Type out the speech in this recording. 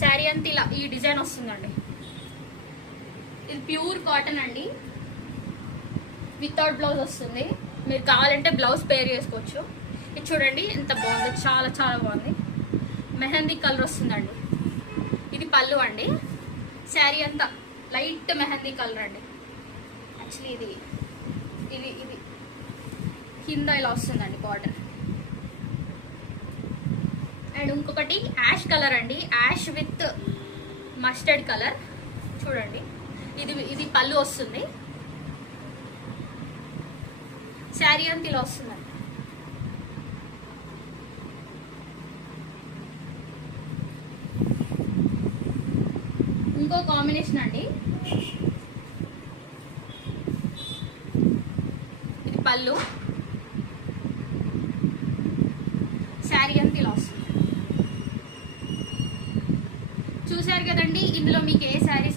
శారీ అంతా ఇలా ఈ డిజైన్ వస్తుందండి. ఇది ప్యూర్ కాటన్ అండి, వితౌట్ బ్లౌజ్ వస్తుంది. మీరు కావాలంటే బ్లౌజ్ పేర్ చేసుకోవచ్చు. ఇది చూడండి ఎంత బాగుంది, చాలా చాలా బాగుంది. మెహందీ కలర్ వస్తుందండి. ఇది పళ్ళు అండి. శారీ అంతా లైట్ మెహందీ కలర్ అండి. యాక్చువల్లీ ఇది ఇది ఇది కింద ఇలా వస్తుందండి బార్డర్. అండ్ ఇంకొకటి యాష్ కలర్ అండి, యాష్ విత్ మస్టర్డ్ కలర్. చూడండి ఇది ఇది పళ్ళు వస్తుంది. శారీ అంతా ఇలా వస్తుందండి. ఇంకో కాంబినేషన్ అండి, ఇది పళ్ళు, శారీ అంతా ఇలా వస్తుంది. చూసారు కదండి, ఇందులో మీకు ఏ శారీస్